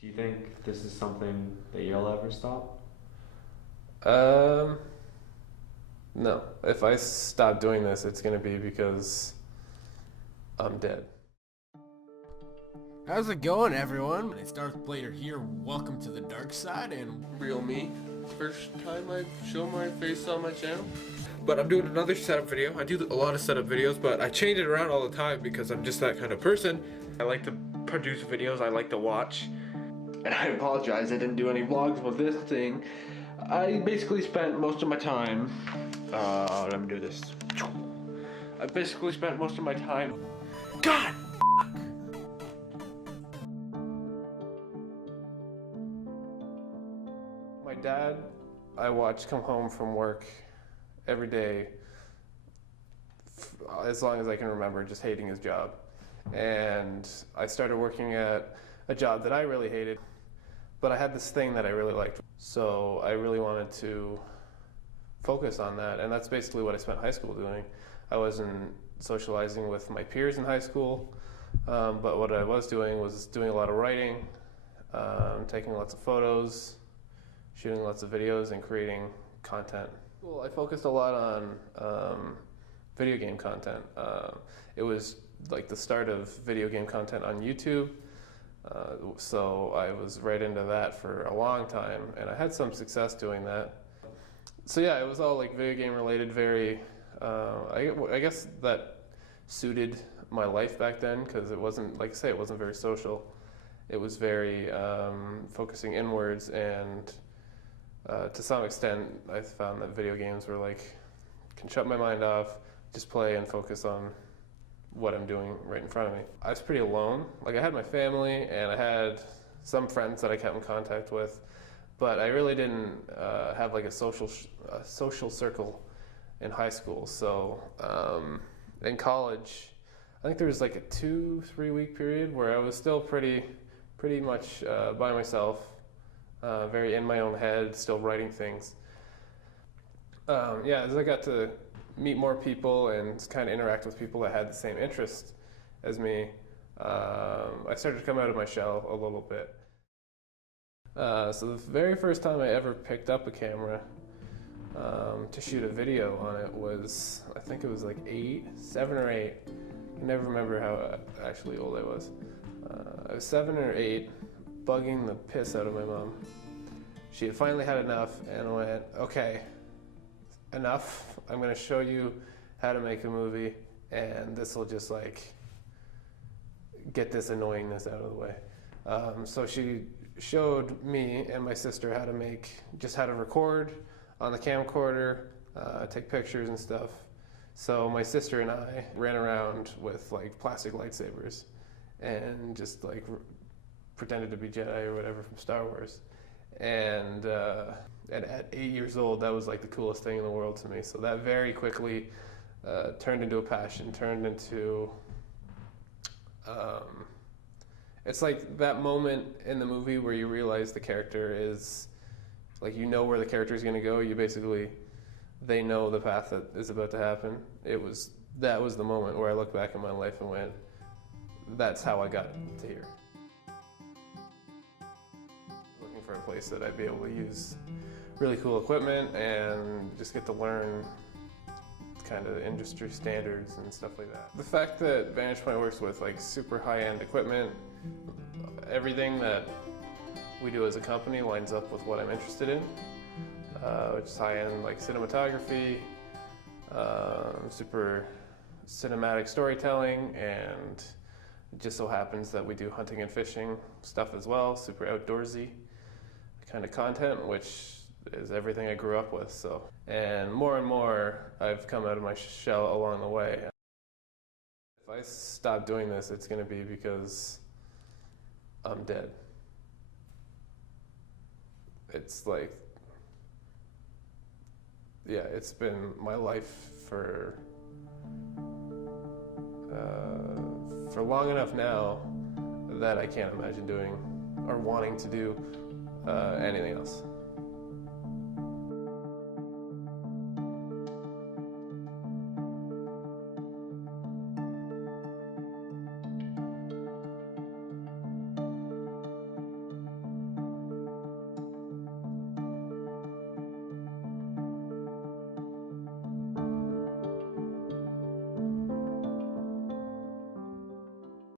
Do you think this is something that you'll ever stop? Um, no. If I stop doing this, it's gonna be because I'm dead. How's it going, everyone? It's Darth Blader here. Welcome to the dark side and Real me. First time I show my face on my channel. but I'm doing another setup video. I do a lot of setup videos, but I change it around all the time because I'm just that kind of person. I like to produce videos. I like to watch. And I apologize, I didn't do any vlogs with this thing. I basically spent most of my time. Let me do this. I basically spent most of my time. God. My dad, I watch come home from work every day, as long as I can remember, just hating his job. And I started working at a job that I really hated, but I had this thing that I really liked. So I really wanted to focus on that, and that's basically what I spent high school doing. I wasn't socializing with my peers in high school, but what I was doing a lot of writing, taking lots of photos, shooting lots of videos, and creating content. Well, I focused a lot on video game content. It was like the start of video game content on YouTube, so I was right into that for a long time, and I had some success doing that. So yeah, it was all like video game related, very, I guess that suited my life back then, because it wasn't, like I say, it wasn't very social. It was very focusing inwards, and to some extent, I found that video games were like, can shut my mind off, just play and focus on what I'm doing right in front of me. I was pretty alone. Like, I had my family and I had some friends that I kept in contact with, but I really didn't have like a social circle in high school. So in college, I think there was like a 2-3 week period where I was still pretty much by myself. Very in my own head, still writing things. Yeah, as I got to meet more people and kind of interact with people that had the same interest as me, I started to come out of my shell a little bit. So the very first time I ever picked up a camera to shoot a video on it was, I think it was like 7 or 8. I never remember how actually old I was. I was 7 or 8, bugging the piss out of my mom. She had finally had enough and went, okay, enough. I'm going to show you how to make a movie, and this will just like get this annoyingness out of the way. So she showed me and my sister how to record on the camcorder, take pictures and stuff. So my sister and I ran around with like plastic lightsabers and just like pretended to be Jedi or whatever from Star Wars. And at 8 years old, that was like the coolest thing in the world to me. So that very quickly turned into a passion, turned into, it's like that moment in the movie where you realize the character is, like, you know where the character is going to go. They know the path that is about to happen. That was the moment where I look back in my life and went, that's how I got to here. Looking for a place that I'd be able to use really cool equipment and just get to learn kind of industry standards and stuff like that. The fact that Vantage Point works with like super high-end equipment, everything that we do as a company lines up with what I'm interested in, which is high-end like cinematography, super cinematic storytelling, and it just so happens that we do hunting and fishing stuff as well, super outdoorsy kind of content, which is everything I grew up with. So, and more I've come out of my shell along the way. If I stop doing this, it's going to be because I'm dead. It's like, yeah, it's been my life for long enough now that I can't imagine doing or wanting to do anything else.